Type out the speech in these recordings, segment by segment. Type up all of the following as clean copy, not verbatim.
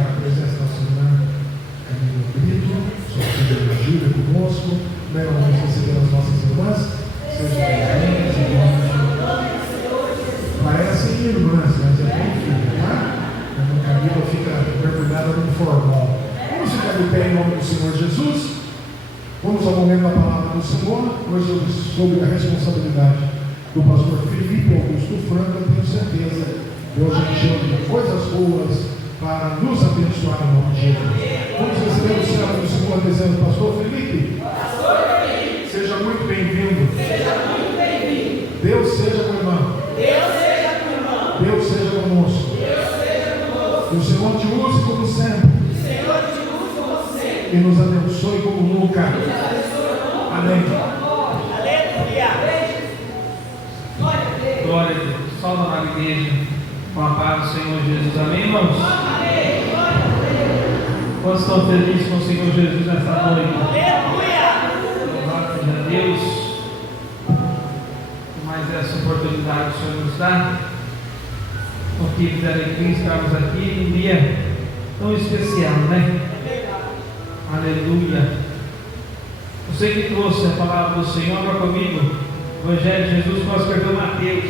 a presença da senhora Camila Brito, sua filha Júlia conosco, vamos receber as nossas irmãs, sejam bem-vindas, irmãs. Parecem irmãs, mas é bem filha, tá? A irmã Camila fica mergulhada no formal. Vamos ficar de pé em nome do Senhor Jesus? Vamos ao momento da palavra do Senhor. Hoje eu soube a responsabilidade do pastor Felipe Augusto Franco. Eu tenho certeza que hoje a gente tem coisas boas para nos abençoar em nome de Jesus. Vamos receber o céu do Senhor dizendo: Pastor Felipe, seja muito bem-vindo. Deus seja com o irmão. Deus seja conosco. Que o Senhor te use como sempre. E nos abençoe como nunca. Amém. Glória a Deus. Salve a igreja com a paz do Senhor Jesus. Amém, irmãos? Quantos estão felizes com o Senhor Jesus nesta noite? Louvado seja Deus por mais essa oportunidade que o Senhor nos dá. Motivo de alegria estarmos aqui num dia tão especial, né? Aleluia. Você que trouxe a palavra do Senhor, abra comigo Evangelho de Jesus com o escreveu Mateus.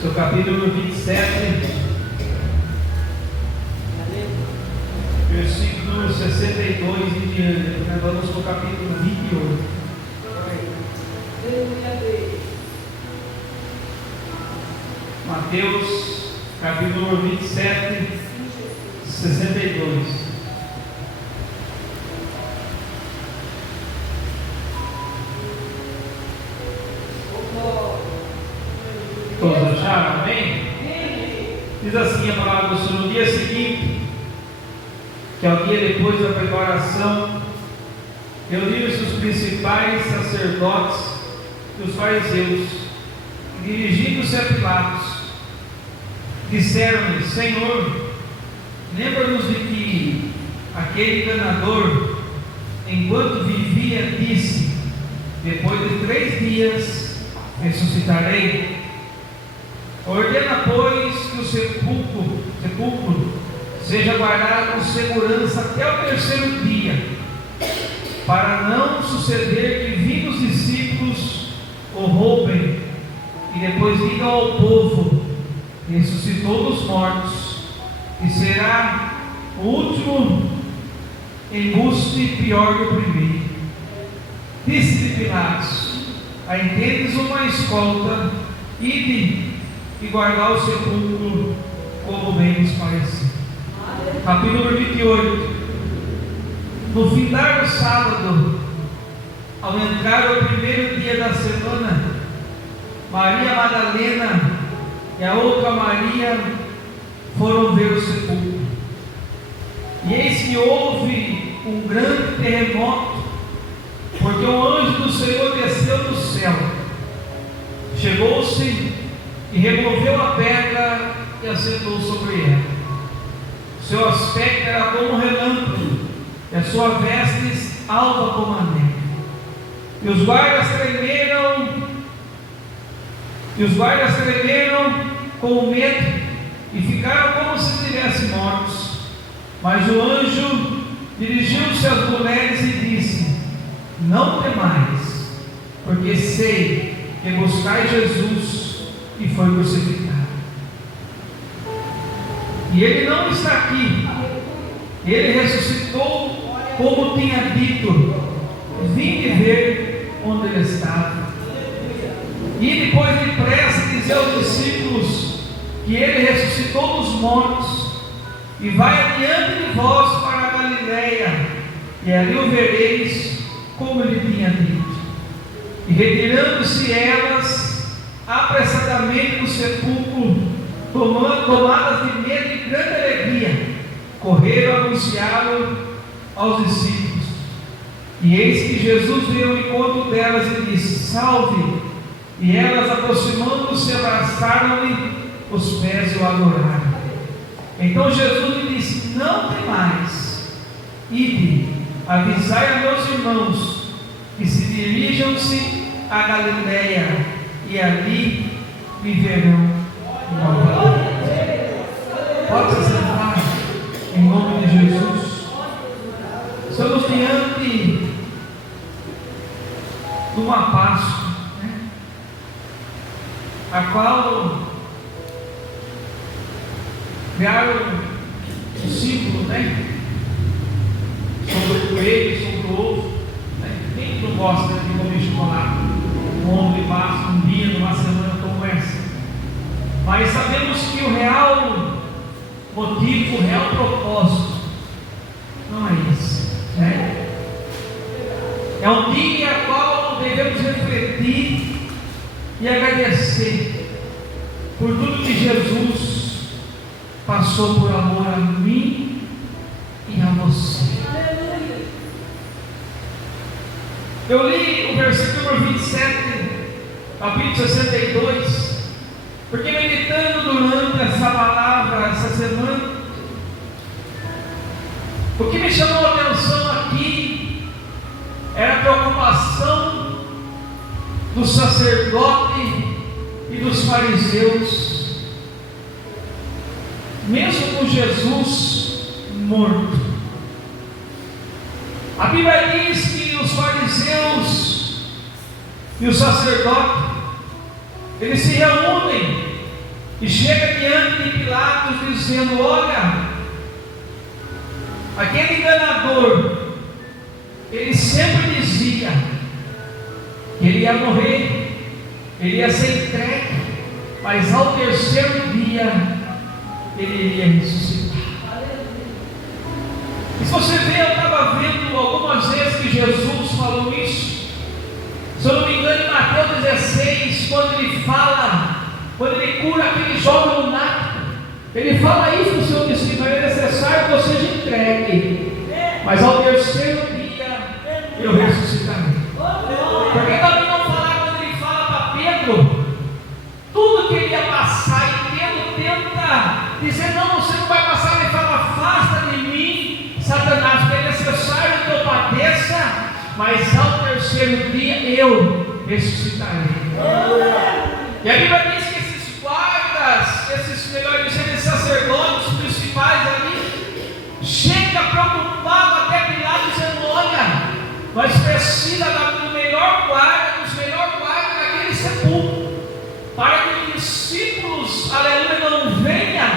Seu capítulo 27, versículo 62 em diante. Nós vamos para o capítulo 28. Mateus, capítulo 27, 62. Todos acharam? Amém? Diz assim a palavra do Senhor: no dia seguinte, que é o dia depois da preparação, reuniram-se os principais sacerdotes e os fariseus, e dirigindo-se a Pilatos, disseram-lhe: Senhor, lembra-nos de que aquele enganador, enquanto vivia, disse: depois de 3 dias ressuscitarei. Ordena, pois, que o sepulcro seja guardado com segurança até o 3º dia, para não suceder que vindo os discípulos o roubem e depois digam ao povo: ressuscitou dos mortos, e será o último embuste pior do primeiro. Disse-lhe Pilatos: entendes uma escolta, ide e guardar o sepulcro como bem nos parecer. Capítulo 28. No findar do sábado, ao entrar o 1º dia da semana, Maria Madalena e a outra Maria foram ver o sepulcro. E eis que houve um grande terremoto, porque um anjo do Senhor desceu do céu, chegou-se e removeu a pedra e assentou sobre ela. Seu aspecto era como um relâmpago, e a sua veste alva como a neve. E os guardas tremeram com medo e ficaram como se estivessem mortos. Mas o anjo dirigiu-se às mulheres e disse: não temais, porque sei que buscais Jesus e foi crucificado. E ele não está aqui, ele ressuscitou, como tinha dito. Vinde ver onde ele estava. E depois depressa dizer aos discípulos que ele ressuscitou dos mortos, e vai adiante de vós para a Galileia, e ali o vereis como ele tinha dito. E retirando-se elas apressadamente do sepulcro, tomadas de medo e grande alegria, correram a anunciá-lo aos discípulos. E eis que Jesus veio ao encontro delas e disse: salve! E elas, aproximando-se, abraçaram-lhe os pés e o adoraram. Então Jesus lhe disse: não temais, ide, avisai a meus irmãos que se dirijam-se a Galileia, e ali me verão Salvador. Pode se sentar em nome de Jesus. Estamos diante de uma Páscoa, né? A qual criaram o símbolo, né? Sobre o coelho, sobre o ovo, né? Quem não gosta de comer chocolate? Um ovo de Páscoa, um dia, numa semana como essa. Mas sabemos que o real motivo, o real propósito não é esse, né? É um dia a qual devemos refletir e agradecer por tudo que Jesus passou por amor a mim e a você. Eu li o versículo número 27, capítulo 62, porque meditando durante essa palavra, essa semana, o que me chamou a atenção aqui era a preocupação do sacerdote e dos fariseus, mesmo com Jesus morto. A Bíblia diz que os fariseus e o sacerdote, eles se reúnem e chegam diante de Pilatos dizendo: olha, aquele enganador, ele sempre dizia que ele ia morrer, ele ia ser entregue, mas ao terceiro dia ele iria ressuscitar. E se você ver, eu estava vendo algumas vezes que Jesus falou isso. Se eu não me engano, em Mateus 16, quando ele cura aquele jovem lunático, ele fala isso para o seu discípulo: é necessário que eu seja entregue, mas ao terceiro dia eu ressuscitarei. Porque também não falar quando ele fala para Pedro tudo que ele ia passar, e Pedro tenta dizer: não, você não vai passar. Ele fala: afasta de mim, Satanás, porque é necessário que eu padeça, mas ao terceiro dia eu ressuscitarei. E a Bíblia diz que esses guardas, esses sacerdotes principais ali, chegam preocupados até Pilatos, dizendo: olha, nós precisamos do melhor guarda, dos melhores guardas daquele sepulcro, para que os discípulos, aleluia, não venham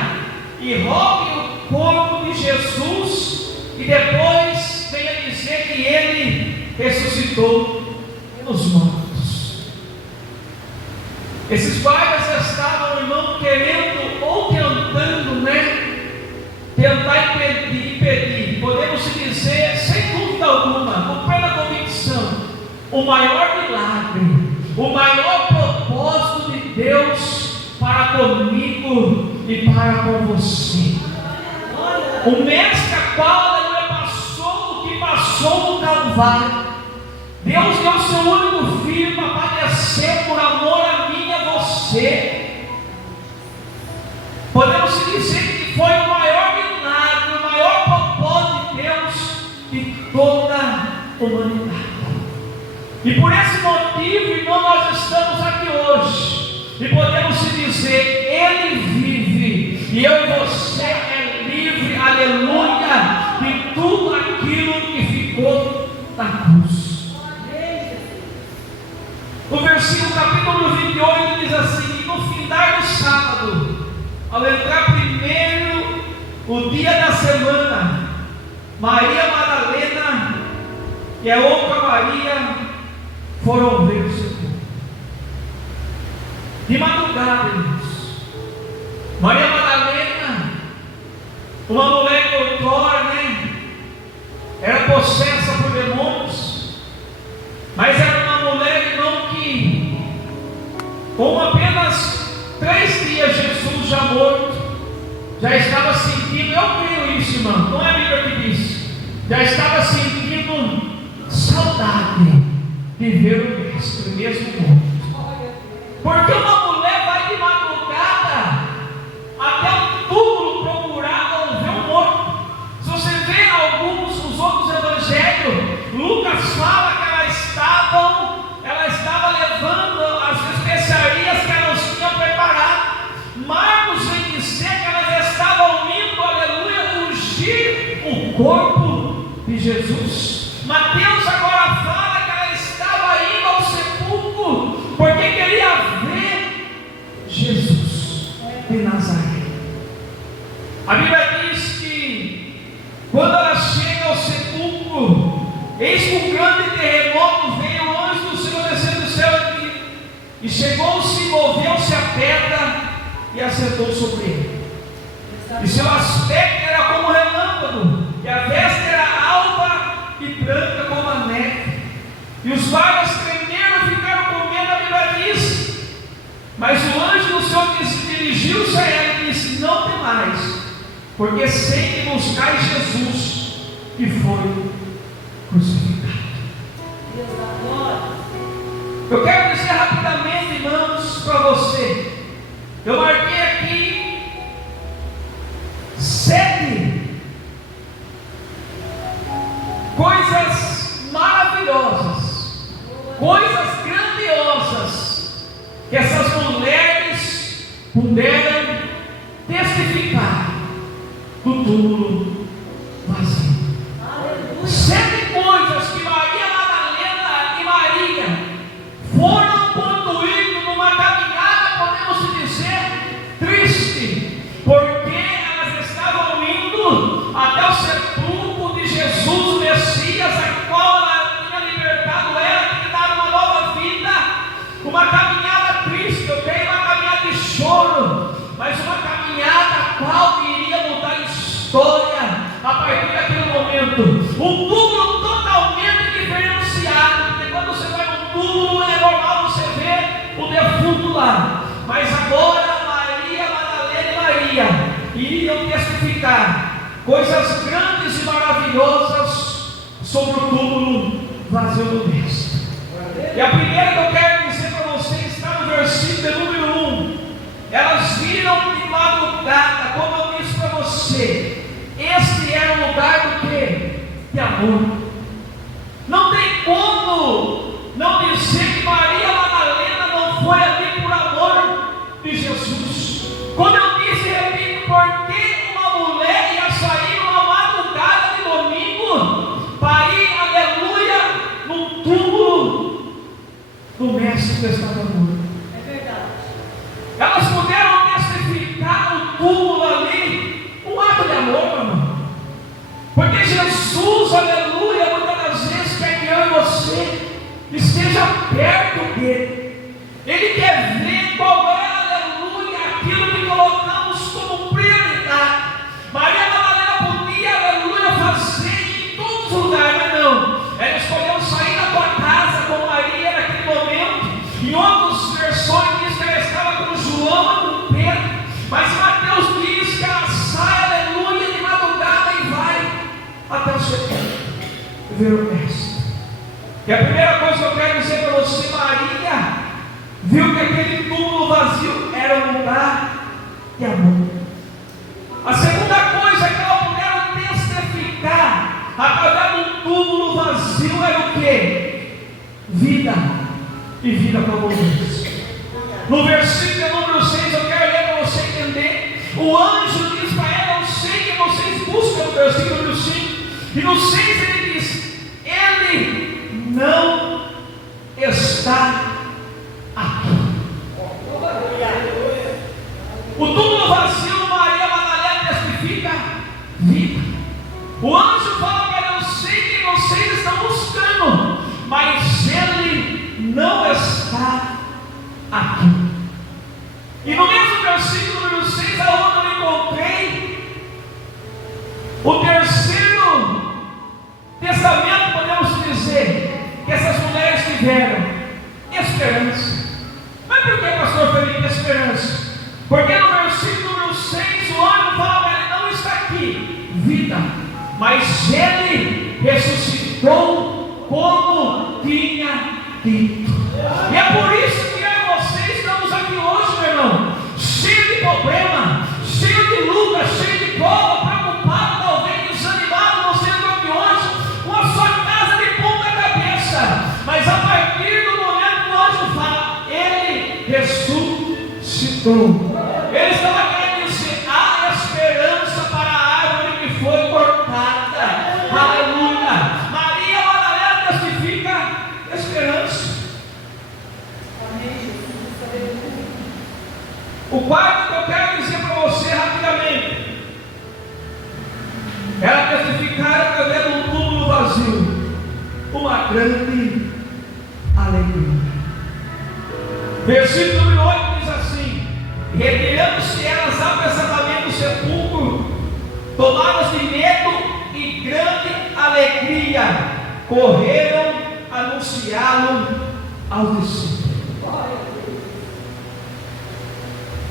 e roubem o corpo de Jesus e depois venham dizer que ele ressuscitou dos mortos. Esses guardas estavam, irmão, querendo ou tentando, tentar impedir, podemos dizer, sem dúvida alguma, com plena convicção, o maior milagre, o maior propósito de Deus para comigo e para com você. O mestre a qual ele passou o que passou no Calvário. Deus deu o seu único filho para padecer por amor a mim e a você. Podemos dizer que foi o maior milagre, o maior propósito de Deus de toda a humanidade. E por esse motivo, irmão, nós estamos aqui hoje e podemos dizer: ele vive e eu e você é livre, aleluia, de tudo aquilo que ficou na cruz. O versículo capítulo 28 diz assim: e no findar do sábado, ao entrar primeiro o dia da semana, Maria Madalena e a outra Maria foram ver o sepulcro. De madrugada, irmãos, Maria Madalena, uma mulher que outrora, era possessa por demônios, mas era uma mulher, irmão, que com apenas 3 dias Jesus já morto, já estava sentindo, eu creio isso, irmão, não é a Bíblia que diz, já estava sentindo saudade de ver o mestre mesmo morto. Porque uma mulher vai de madrugada até o túmulo procurar ou ver o morto. Se você vê os outros evangelhos, Lucas fala que ela estava levando as especiarias que elas tinham preparado. Marcos corpo de Jesus. Mateus agora fala que ela estava indo ao sepulcro porque queria ver Jesus de Nazaré. A Bíblia diz que quando ela chega ao sepulcro, eis que um grande terremoto veio, o anjo do Senhor descendo do céu e chegou-se, moveu-se a pedra e assentou sobre ele. E seu aspecto era como relâmpago, e a veste era alva e branca como a neve. E os guardas tremeram e ficaram com medo. A Bíblia diz: mas o anjo do Senhor dirigiu-se a ela e disse: não temais, porque sei que buscais Jesus, que foi crucificado. Eu quero dizer rapidamente, irmãos, para você. Eu marquei aqui 7 coisas maravilhosas, coisas grandiosas que essas mulheres puderam testificar do túmulo vazio. 7 coisas que Maria Madalena e Maria foram conduídos numa caminhada, podemos dizer, triste, porque elas estavam indo até o sepulcro de Jesus, o Messias, a qual ela tinha libertado ela, tinha dado uma nova vida, uma caminhada triste, eu tenho uma caminhada de choro, mas uma caminhada a qual iria mudar a história a partir daquele momento. Um túmulo totalmente diferenciado, porque quando você vai no túmulo é normal você ver o defunto lá, mas agora Maria Madalena e Maria iriam testificar coisas grandes e maravilhosas sobre o túmulo vazio do Mestre. E a primeira que eu quero dizer para vocês está no versículo número 1. Elas viram de madrugada, como eu disse para você, este era um lugar do quê? De amor. Não tem como não dizer que Maria Madalena não foi ali por amor de Jesus. Quando eu disse, repito, porque uma mulher ia sair uma madrugada de domingo para ir, aleluia, num túmulo do Mestre que estava morto. É verdade. Elas puderam testificar no túmulo ali um ato de amor, meu irmão. Porque Jesus, aleluia, muitas das vezes quer que eu e você esteja perto dele. Ele quer ver qual é, aleluia, aquilo que colocamos como prioridade. Maria Madalena podia, aleluia, fazer em todos os lugares, mas não. Ela escolheu sair da tua casa com Maria naquele momento. Em outras versões diz que ela estava com João e com Pedro, mas Mateus diz que ela sai, aleluia, de madrugada e vai até o sepulcro ver o Mestre. E a primeira coisa que eu quero dizer para você, Maria viu que aquele túmulo vazio era um lugar de amor. A segunda coisa que ela puderam testificar através de um túmulo vazio era o que? Vida e vida para abundância. No versículo número 6, eu quero ler para você entender. O anjo diz para ela: eu sei que vocês buscam, no versículo número 5. E no 6 ele diz: ele não está aqui. O túmulo vazio, Maria Madalena testifica vida. O anjo fala para ela: eu sei que vocês estão buscando, mas ele não está aqui. E no mesmo versículo número 6, aonde eu encontrei o terceiro testamento, podemos dizer que essas mulheres tiveram esperança. Mas por que, pastor Felipe, esperança? Porque no versículo número 6 o anjo fala para ele: não está aqui vida, mas ele ressuscitou como tinha dito. E é por isso que eu e você estamos aqui hoje, meu irmão, cheio de problema, cheio de luta, cheio de prova, preocupado, talvez desanimado, não sei do que hoje, com a sua casa de ponta cabeça. Mas a partir do momento que o anjo fala, ele ressuscitou. Ele estava querendo dizer: há esperança para a árvore que foi cortada. tomados de medo e grande alegria, correram anunciá-lo aos discípulos.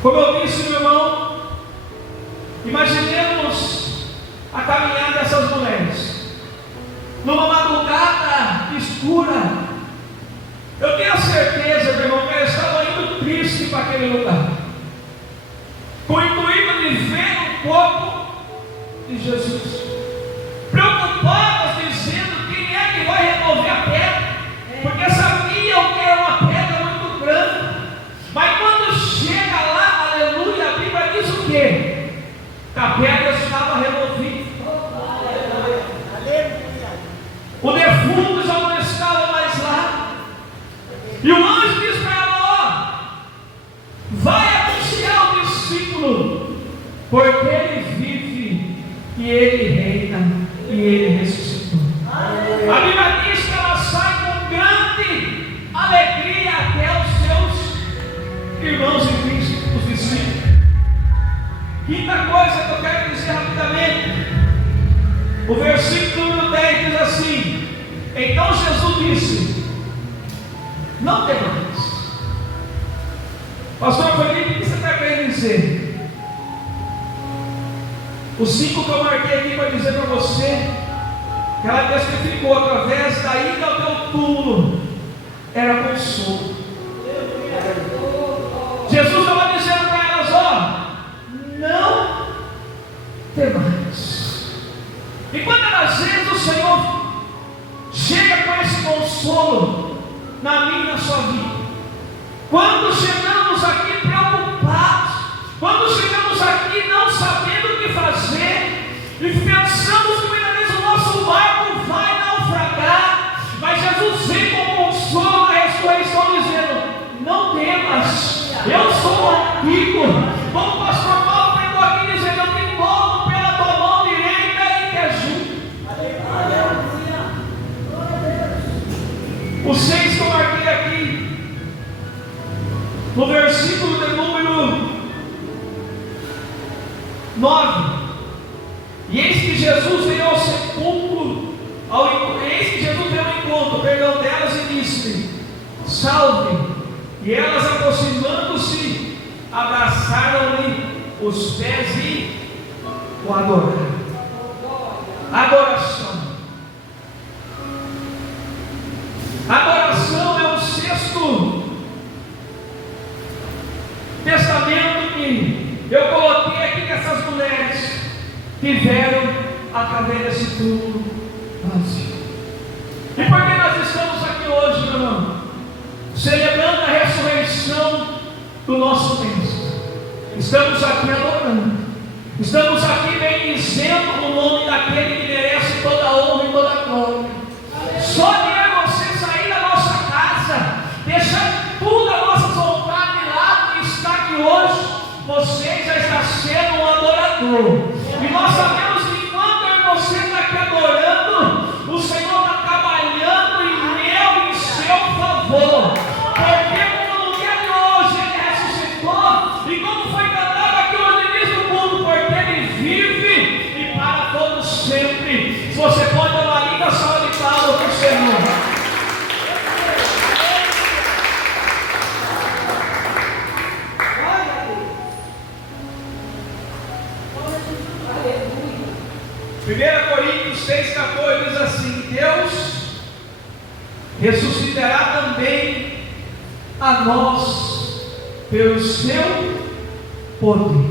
Como eu disse, meu irmão, imaginemos a caminhada dessas mulheres numa madrugada escura. Eu tenho a certeza, meu irmão, que elas estavam indo tristes para aquele lugar, com o intuito de ver o corpo de Jesus, preocupadas, dizendo quem é que vai remover a pedra, porque sabiam que era uma pedra muito grande. Mas quando chega lá, aleluia, a Bíblia diz o quê? Que a pedra estava removida, o defunto já não estava mais lá, e o anjo diz para ela: ó, vai anunciar ao discípulo, porque ele vive e ele reina e ele ressuscitou. A Bíblia diz que ela sai com grande alegria até os seus irmãos em Cristo, os discípulos. Quinta coisa que eu quero dizer rapidamente, o versículo número 10 diz assim: então Jesus disse: não temais. Pastor Felipe, o que você está querendo dizer? Os 5 que eu marquei aqui para dizer para você, que ela testificou através da ida ao teu túmulo, era consolo. Jesus estava dizendo para elas: ó, não temais. E quantas vezes o Senhor chega com esse consolo na minha e na sua vida? Quando chegamos aqui preocupados, quando chegamos aqui não sabendo o que fazer, e pensamos que muitas vezes o nosso barco vai naufragar, mas Jesus vem com consolo na ressurreição, dizendo: não temas, eu sou contigo. Como o pastor Paulo pregou aqui, dizendo: eu te tomo pela tua mão direita e te ajudo. O 6 que eu marquei aqui, no versículo de número 9: e eis que Jesus veio ao sepulcro, eis que Jesus veio ao encontro, delas, e disse: salve. E elas, aproximando-se, abraçaram-lhe os pés e o adoraram. Adoração. Adoração é o 6º testamento que eu coloquei aqui, que essas mulheres tiveram através desse túmulo vazio. E por que nós estamos aqui hoje, meu irmão? Celebrando a ressurreição do nosso Mestre. Estamos aqui adorando, estamos aqui bendizendo o nome daquele que merece toda a honra e toda a glória. Só de você sair da nossa casa, deixar tudo a nossa vontade de lado e estar aqui hoje, você já está sendo um adorador. E nós sabemos que enquanto você está aqui adorando, o Senhor está trabalhando em meu e seu favor. Porque como no dia de hoje Ele ressuscitou, e como foi cantado aqui hoje diz no mundo, porque Ele vive e para todo sempre. Se você pode dar uma linda salva de palmas para o Senhor. Coríntios 6,14 diz assim: Deus ressuscitará também a nós pelo seu poder.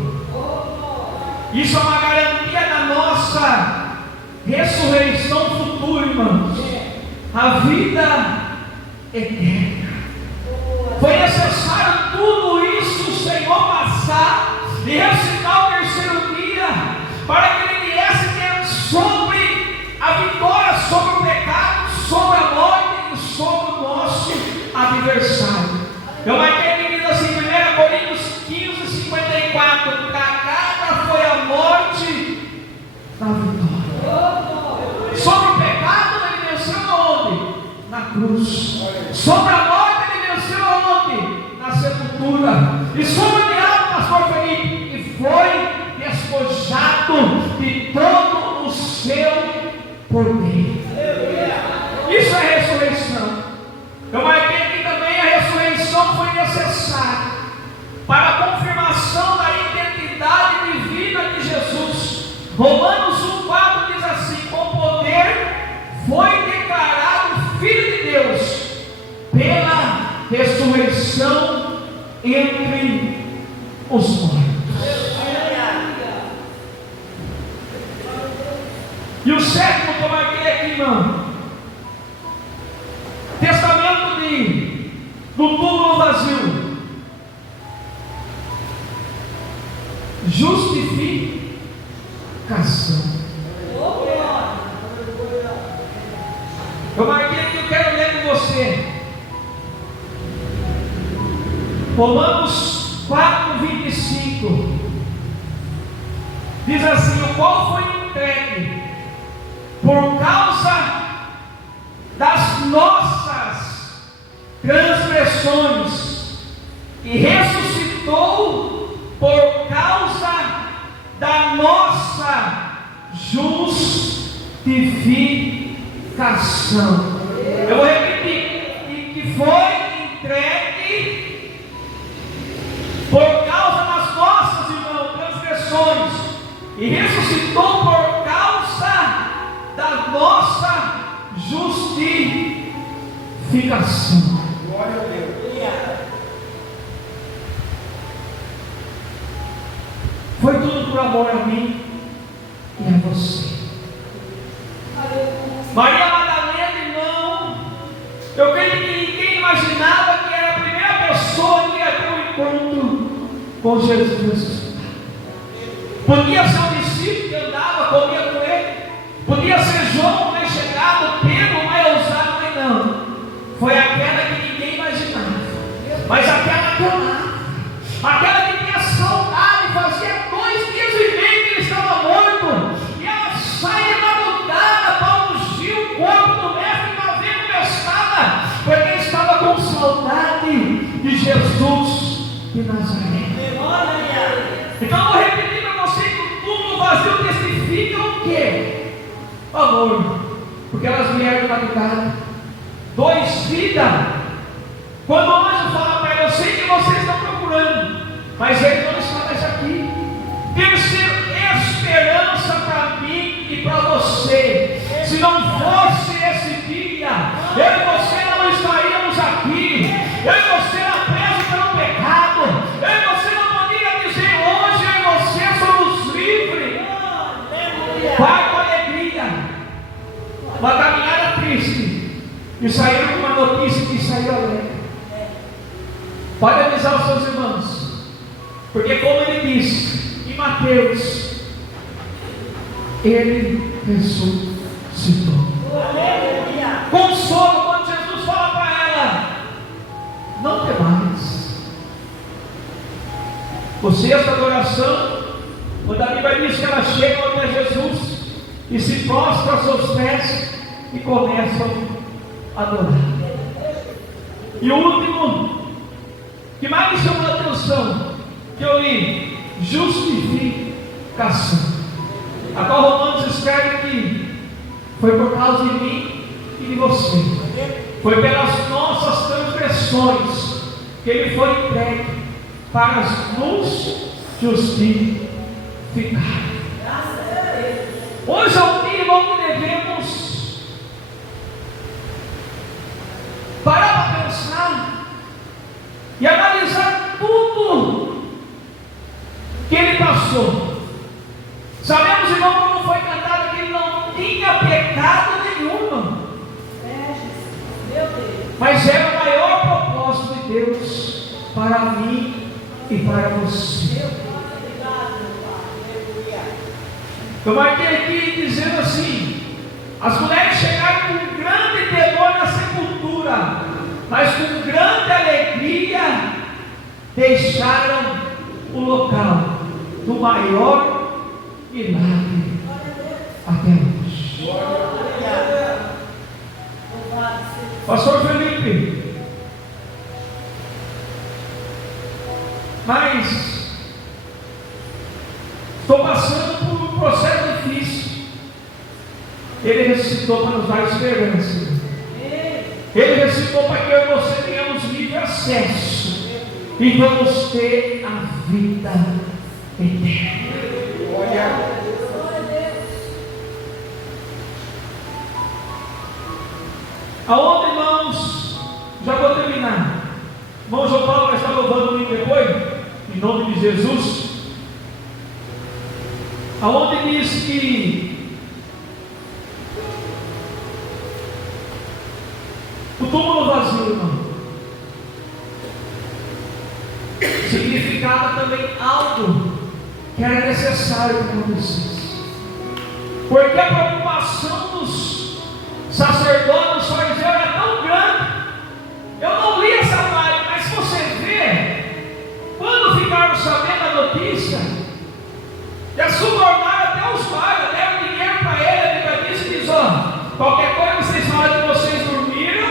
Isso é uma garantia da nossa ressurreição futura, irmãos. A vida eterna. Foi necessário tudo isso o Senhor passar e ressuscitar o terceiro dia, para que Ele viesse ter sobre a vitória, sobre o pecado, sobre a morte e sobre o nosso adversário. Eu marquei que diz assim, 1 Coríntios 15:54: tragada foi a morte na vitória. Sobre o pecado Ele venceu aonde? Na cruz. Sobre a morte Ele venceu aonde? Na sepultura. E sobre o diabo, pastor Felipe, e foi despojado de de todo o seu poder. Isso é ressurreição. Eu marquei aqui também: a ressurreição foi necessária para a confirmação da identidade divina de Jesus. Romanos 1,4 diz assim: com poder foi declarado Filho de Deus pela ressurreição entre os mortos. E o sétimo que eu marquei aqui, irmão: testamento do túmulo vazio. Justificação. Eu marquei aqui, eu quero ler com você. Romanos 4,25 diz assim: o qual foi entregue por causa das nossas transgressões e ressuscitou por causa da nossa justificação. Eu vou repetir: que foi entregue por causa das nossas, irmãos, transgressões e ressuscitou por causa da nossa justificação. Glória a Deus. Foi tudo por amor a mim e a você. Maria Madalena, irmão, eu creio que ninguém imaginava que era a primeira pessoa que ia ter um encontro com Jesus. Podia ser um discípulo que andava, comia com ele. Podia ser João, mais chegado, Pedro, mais ousado, mas não. Foi aquela que ninguém imaginava, mas aquela que amava, aquela que tinha saudade. Fazia 2 dias e meio que ele estava morto, e ela sai de madrugada para ungir o corpo do mestre para ver como estava, porque ele estava com saudade de Jesus de Nazaré. Então eu vou repetir para você que o túmulo vazio testifica o quê? Amor, porque elas vieram de madrugada. 2, vida. Quando o anjo fala para ela: eu sei que vocês estão procurando, mas ele não está mais aqui. Terceiro, esperança para mim e para você. Se não fosse esse dia, eu e você não estaríamos aqui. Eu e você era preso pelo pecado. Eu e você não poderia dizer hoje: eu e você somos livres. Quarta alegria, uma caminhada triste, e saíram com uma notícia que saiu alegre. Pode avisar os seus irmãos, porque como ele disse em Mateus, ele ressuscitou. Consolo, quando Jesus fala para ela: não temais. Você, esta adoração, quando a Bíblia diz que ela chega até Jesus e se prostra aos seus pés e começam a adorar. E o último que mais me chamou a atenção, que eu li: justificação. A qual Romanos escreve que foi por causa de mim e de você, foi pelas nossas transgressões que ele foi entregue para nos justificar. Hoje é um dia, irmão, que devemos parar para pensar e analisar tudo que ele passou. Sabemos, irmão, como foi cantado, que ele não tinha pecado nenhum, mas era o maior propósito de Deus para mim e para você. Eu marquei aqui dizendo assim: as mulheres chegaram com grande temor na sepultura, mas com grande alegria deixaram o local do maior milagre até hoje. Pastor Felipe, mas estou passando por um processo difícil. Ele ressuscitou para nos dar esperança. Ele ressuscitou para que eu e você tenhamos livre acesso e vamos ter a vida eterna. Aonde, irmãos, já vou terminar. Irmão João Paulo vai estar louvando o livro depois, em nome de Jesus. Aonde diz que o túmulo vazio, irmão, significava também algo que era necessário que acontecesse, porque a preocupação dos sacerdotes, fariseus era tão grande. Eu não li essa parte, mas se você vê, quando ficaram sabendo a notícia, já subornaram até os guardas, deram dinheiro para ele. A Bíblia diz e diz: ó, qualquer coisa vocês falam que vocês dormiram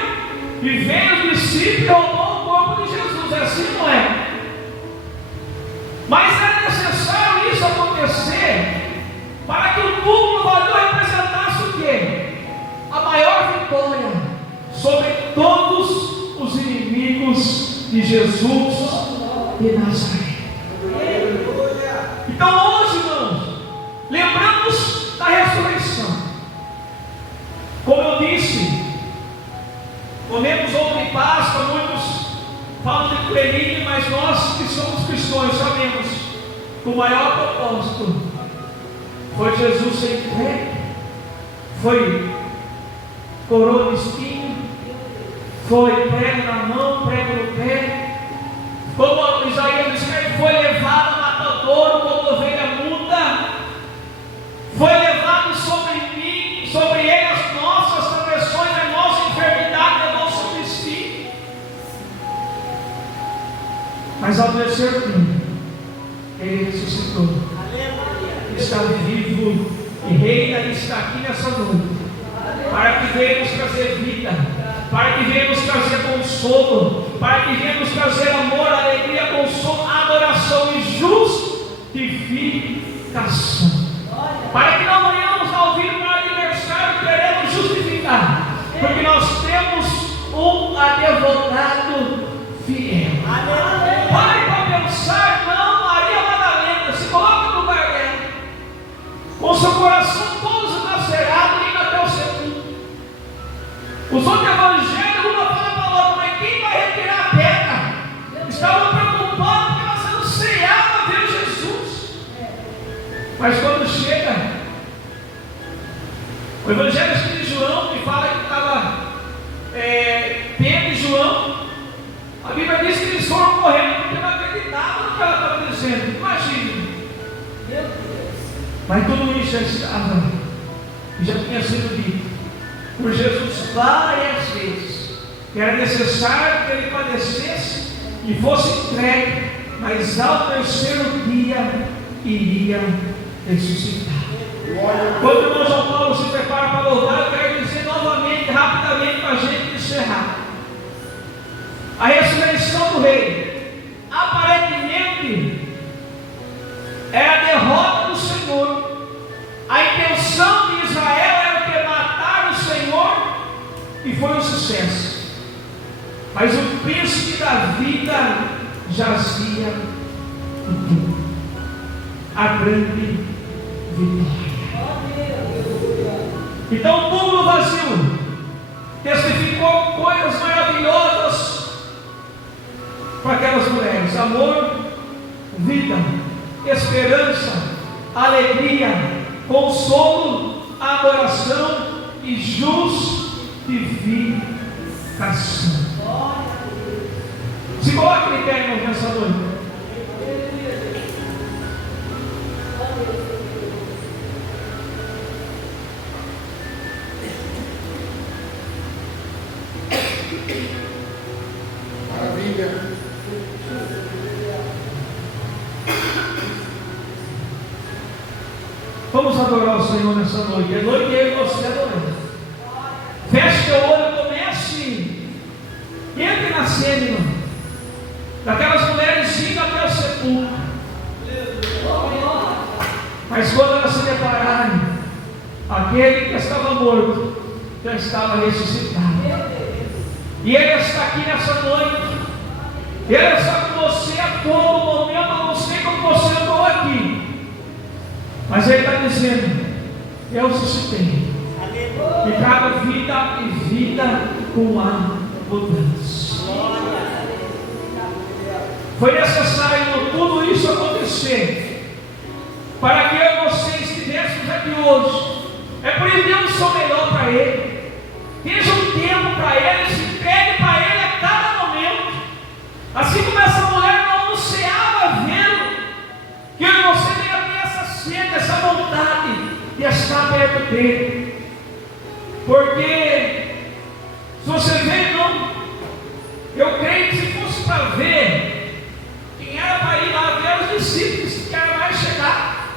e vem os discípulos e roubou o corpo de Jesus. É assim, não é? Mas era necessário isso acontecer para que o túmulo vazio representasse o quê? A maior vitória sobre todos os inimigos de Jesus de Nazaré. Então hoje, irmãos, lembramos da ressurreição. Como eu disse, comemos ovo de Páscoa, muitos falam de coelhinho, mas nós que somos cristãos sabemos que o maior propósito foi Jesus ser entregue, foi coroa de espinho, foi prego na mão, prego no pé, como Isaías diz, que foi levado a matadouro como ovelha muda, foi levado sobre mim, sobre ele as nossas transgressões, a nossa enfermidade, levou sobre si. Mas ao terceiro dia, ele ressuscitou, está vivo e reina e está aqui nessa noite, para que venhamos trazer vida, para que venhamos trazer consolo, para que venhamos trazer amor, alegria, consolo, adoração e justificação, para que não venhamos ao vir para o aniversário querendo justificar, porque nós temos um advogado fiel. Pare para pensar, não, Maria Madalena, se coloca no lugar dela, com seu coração todo dilacerado, indo até o sepulcro. Os outros evangelhos, uma fala para a outra, mas quem vai retirar a pedra? Estavam preocupados porque ela sendo ceiada a ver Jesus. Mas quando chega, o evangelho de João, que fala que estava Pedro e João, a Bíblia diz que eles foram correndo porque não acreditavam no que ela estava dizendo. Imagine. Mas tudo isso já estava, já tinha sido dito por Jesus várias vezes, que era necessário que ele padecesse e fosse entregue, mas ao terceiro dia iria ressuscitar. Quando o irmão João Paulo se prepara para louvar, eu quero dizer novamente, rapidamente, para a gente encerrar. A ressurreição do rei, aparentemente, é a derrota do Senhor. A intenção de Israel era o que? Matar o Senhor, e foi um sucesso. Mas o príncipe da vida jazia no túmulo. A grande vitória. Então o túmulo vazio testificou coisas maravilhosas para aquelas mulheres: amor, vida, esperança, alegria, consolo, adoração e justificação. Se coloque de pé, irmãos, nessa noite. Maravilha. Vamos adorar o Senhor nessa noite. É noite eu e você adorando. Feche teu olho, comece. Entre na cena, irmão, daquelas mulheres indo até o sepulcro. Mas quando elas se depararem, aquele que estava morto já estava ressuscitado. E Ele está aqui nessa noite. Ele está com você a todo momento. Eu não sei como você andou aqui, mas Ele está dizendo: eu ressuscitei, e trago vida e vida com abundância. Foi necessário tudo isso acontecer para que eu e você estivéssemos aqui hoje. É por isso que eu sou melhor para Ele. Deixa um tempo para Ele, se entregue para Ele a cada momento. Assim como essa mulher não anunciava vendo, que eu e você tenha ter essa sede, essa vontade de estar perto dele. Porque se você vê, não, eu creio que se fosse para ver, quem era para ir lá ver os discípulos que era mais chegar.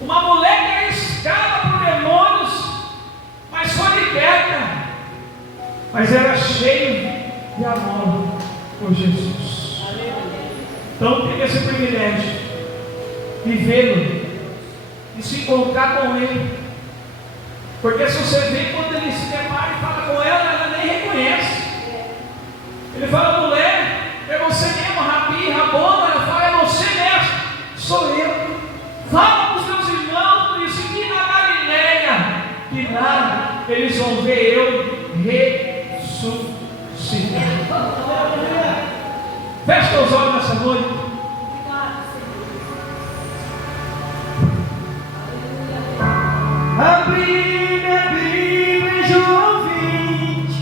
Uma mulher que era escrava por demônios, mas foi liberta, mas era cheia de amor por Jesus. Então tem esse privilégio de vê-lo e se encontrar com Ele. Porque se você vê, quando Ele se depara e fala com ela nem reconhece. Ele fala: mulher, é você mesmo, Rabi, Rabona. Ela fala: é você mesmo, sou eu. Fala para os meus irmãos, por isso que na Galileia, que lá eles vão ver eu ressuscitar. Feche os olhos nessa noite. Abri minha Bíblia em João 20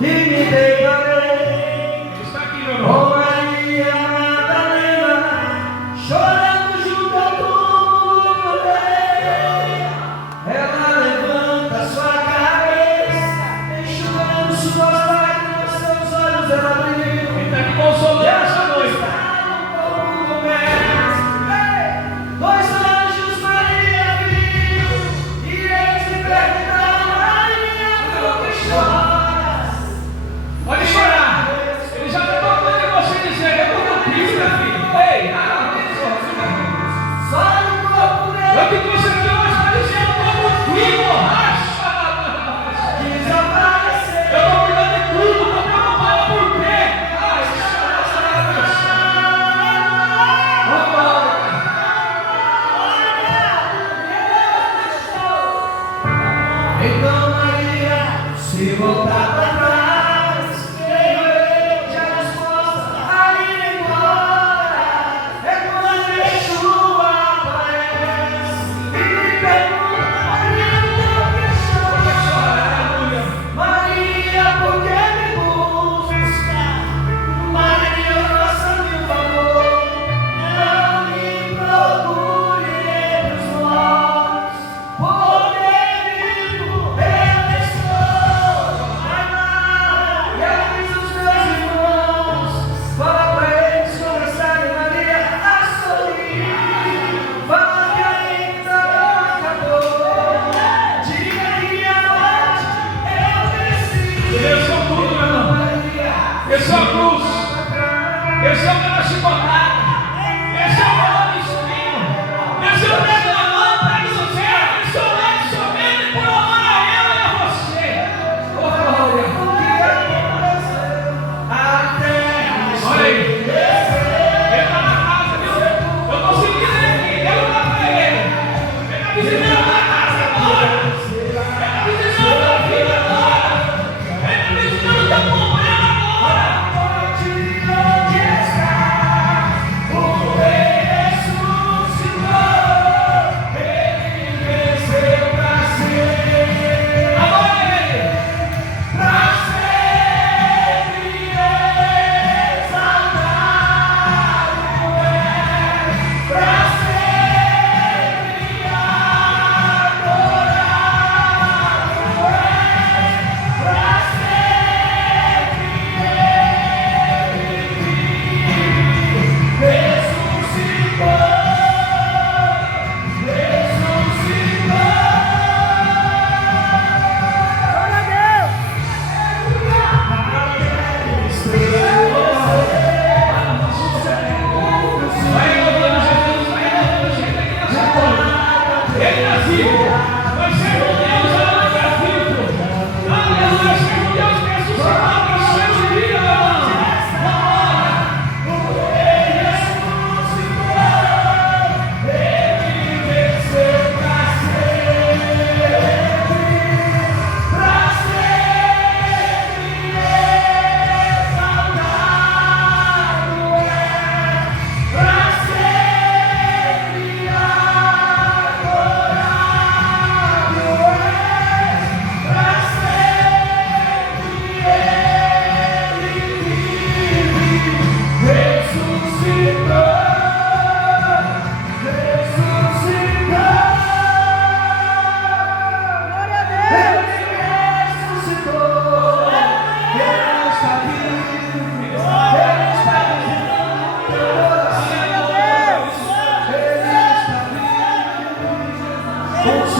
e me deparei Está aqui, meu irmão. com Maria Madalena chorando junto ao túmulo. Ela levanta sua cabeça, enxugando suas lágrimas, seus olhos ela brilha. Ele está aqui consolando essa noite.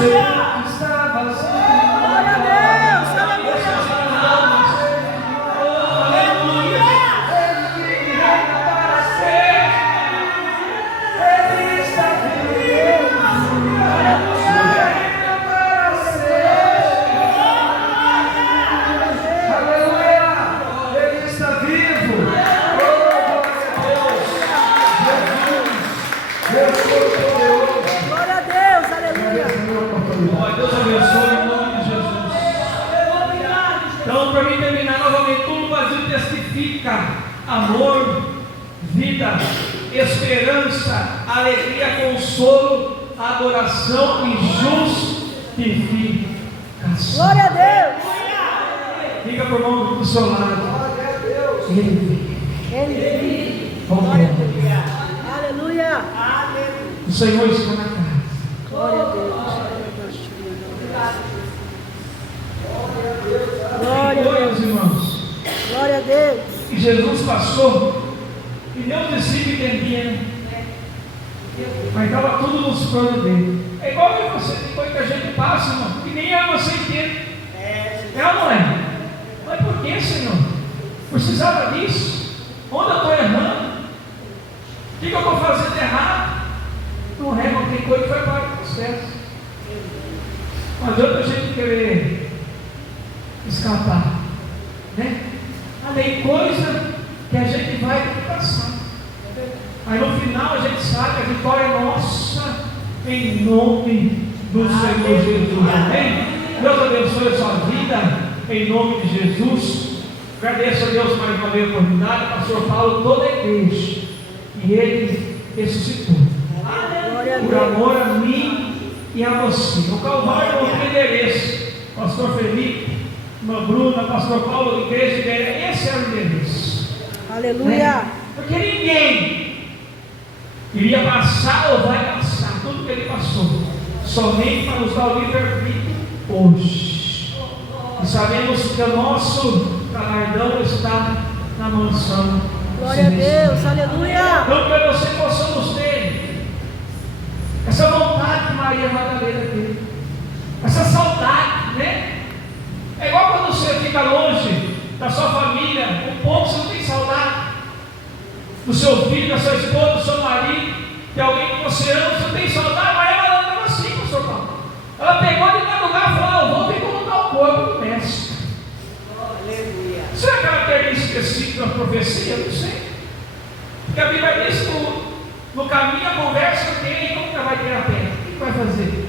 está vazio. Glória a Deus, aleluia. Aleluia. Ele reina para sempre. Ele está vivo. Reina para sempre. Aleluia. Ele está vivo. Oh, glória a Deus. Jesus. Deus Todo-Poderoso. Glória a Deus, aleluia. Deus abençoe em nome de Jesus. Então, para mim terminar novamente, todo vazio testifica amor, vida, esperança, alegria, consolo, adoração e justificação. Glória a Deus. Diga para o irmão do seu lado. Ele vive. Ele vive. Vamos Glória a ver. Deus. Aleluia. O Senhor está na casa. Glória a Deus. Glória a Glória Deus. aos irmãos. Glória a Deus. E Jesus passou e nem o discípulo entendia, né? Mas estava tudo nos planos dele. É igual que você, depois que a gente passa, irmão, e nem eu você entende. É ou não é? Mas por que, Senhor? Precisava disso? Onde eu estou errando? O que eu estou fazendo errado? Não é, não tem coisa que vai para o processo. Não adianta a gente querer escapar, né? Mas tem coisa que a gente vai ter que passar. Mas no final a gente sabe que a vitória é nossa, em nome do Senhor Jesus. Amém? Deus abençoe a sua vida, em nome de Jesus. Agradeço a Deus mais uma vez a oportunidade, pastor Paulo, toda a igreja. E ele ressuscitou. Glória a Por Deus. amor a mim e a você. O Calvário não tem endereço. Pastor Felipe, irmã Bruna, pastor Paulo, igreja dele, esse é o endereço. Aleluia. Porque ninguém iria passar ou vai passar tudo que ele passou, somente para nos dar o livre-arbítrio hoje. E sabemos que o nosso galardão está na mansão. Glória a Deus. Aleluia. Então que você possamos ter essa vontade que Maria Madalena teve, essa saudade, né? É igual quando você fica longe da sua família, um pouco você não tem saudade do seu filho, da sua esposa, do seu marido, de alguém que você ama, você não tem saudade. Maria Madalena estava assim, pastor Paulo. Ela pegou de cada lugar e falou: eu vou vir colocar o corpo do mestre. Será que ela teria esquecido da profecia? Não sei. Porque a Bíblia diz que no caminho a conversa tem, como que ela vai ter a pé? O que vai fazer?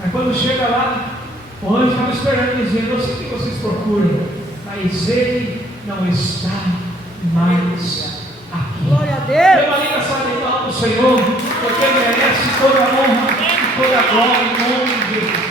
Mas quando chega lá, o anjo estava esperando, dizendo: eu sei que vocês procuram, mas ele não está mais aqui. Glória a Deus. Leva ali a salvação do Senhor, porque ele merece toda a honra e toda a glória em nome de Jesus.